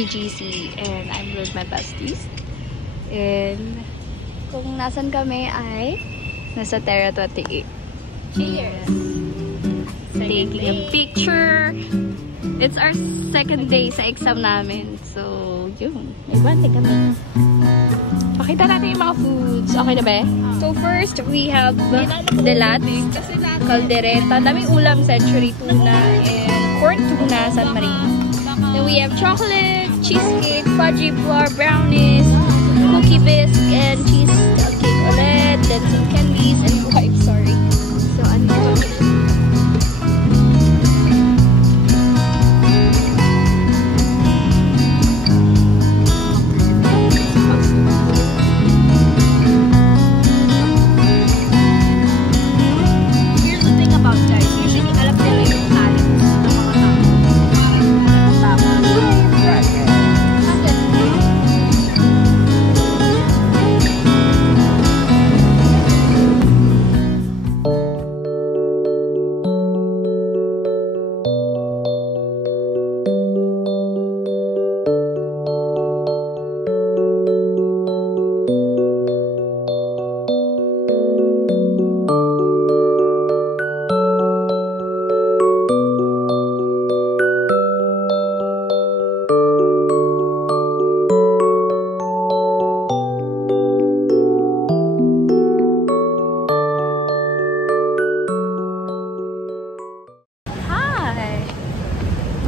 PGC and I'm with my besties. And kung nasan kami ay nasa Terra 28. Cheers! Taking a picture. It's our second day sa exam namin. So, yun. May bante kami. Pakita natin yung mga foods. Okay na ba? So, first, we have delat, caldereta, daming ulam, century tuna, and corn tuna, San Marie. Then we have chocolate, cheesecake, fudgy flour, brownies, cookie bisque, and cheese cake ulit, then some candies, and wipes, sorry. So, ano ito?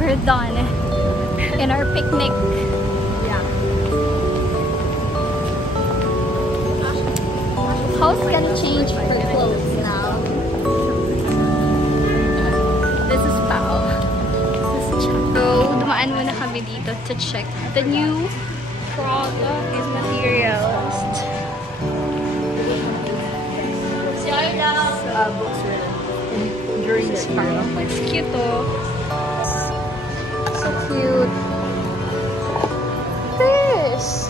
We're done in our picnic. Yeah. House can change for clothes now. This is Pao. This is Cha. So, dumaan muna kami dito to check the new product and materials. Books during This is parang it's cute oh. So cute. This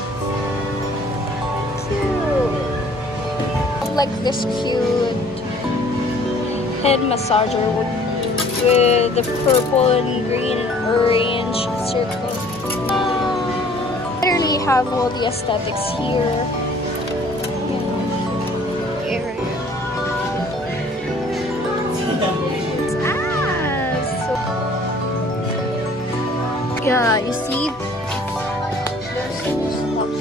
cute. Like this cute head massager with the purple and green orange circle. Literally have all the aesthetics here. Yeah, you see, there's stock.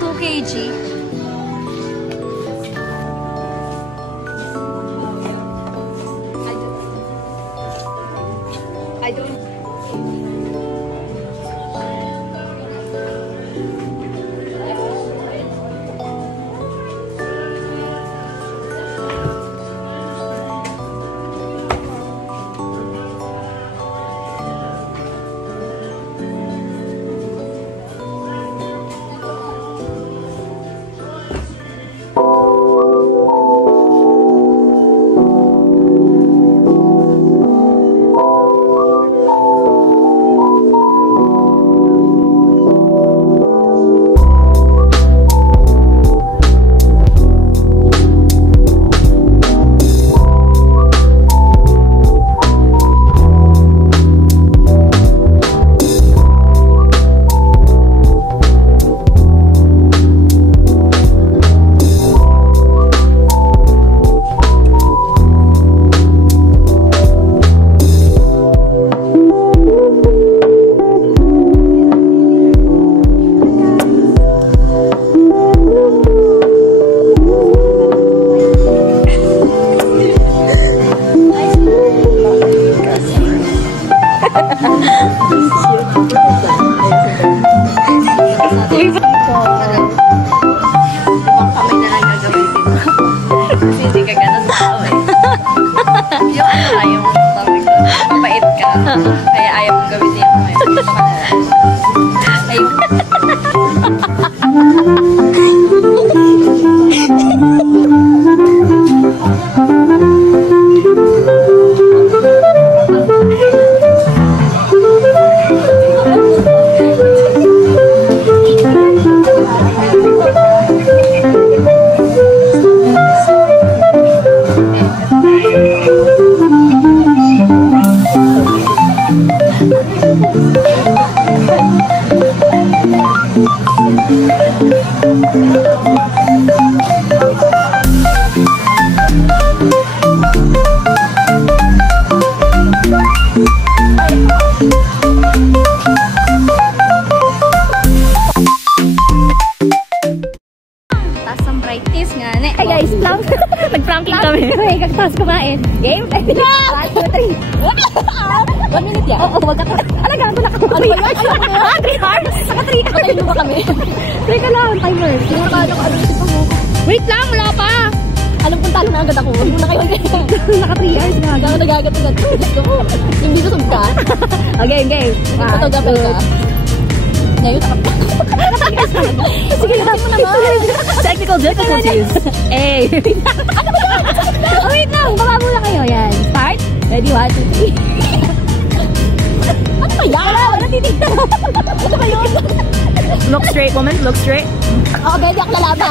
2 kg. I don't. Kaya ayaw mong gawin niya. Taas ang brightness nga. Hey guys, plank. Nag-planking kami. Hey, kagtaas kumain. Game? 1, 2, 3. 1 minute yan? Oo, wag ka. Ala, gago na ka. 3 hours? Saka 3 hours. Patayin mo ba kami? Teka lang, timer. Siguro ka ako agresif mo. Wait lang, wala pa. Alam kong talo na agad ako. Huwag mo na kayo. Naka 3 hours na. Gano'n nagagat-agat. Let's go. Hindi ko sub ka. Okay, game. Photographer ka. Ngayon, nakaplank. Sige lang mo naman. Technical difficulties. Hey. Ano ba yan? Oh, wait lang. Baba muna kayo. Yan. Start. Ready? 1, 2, 3. Ano ba yan? Wala, titignan. Ano ba yun? Look straight, woman. Look straight. Oo, pwede ako lalaban.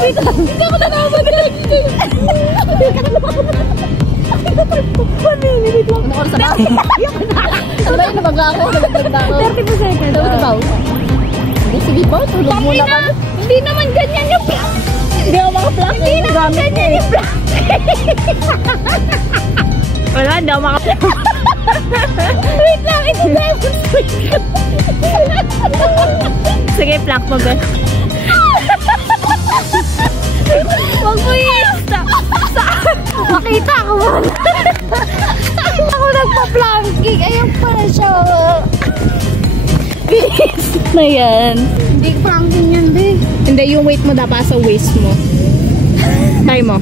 Wait lang. Hindi ako lalaban. Wait lang. Ano oras na ba? Ano ba yun? Nabagla ako. Nabagla ako. 30 seconds. Ano ba? Sige po, tulog muna kami. Hindi naman ganyan yung plank. Hindi ako maka-plank. Hindi naman ganyan yung plank. Wala, hindi ako maka-plank. Wait lang, ito demonstrate ko. Sige, plank mo, Ben. Huwag mo i-stop. Makita ko mo. Ako nagpa-planking. Ayun pala siya. Na yan. Hindi planking yan, be. Hindi, yung weight mo dapat sa waist mo. Try mo.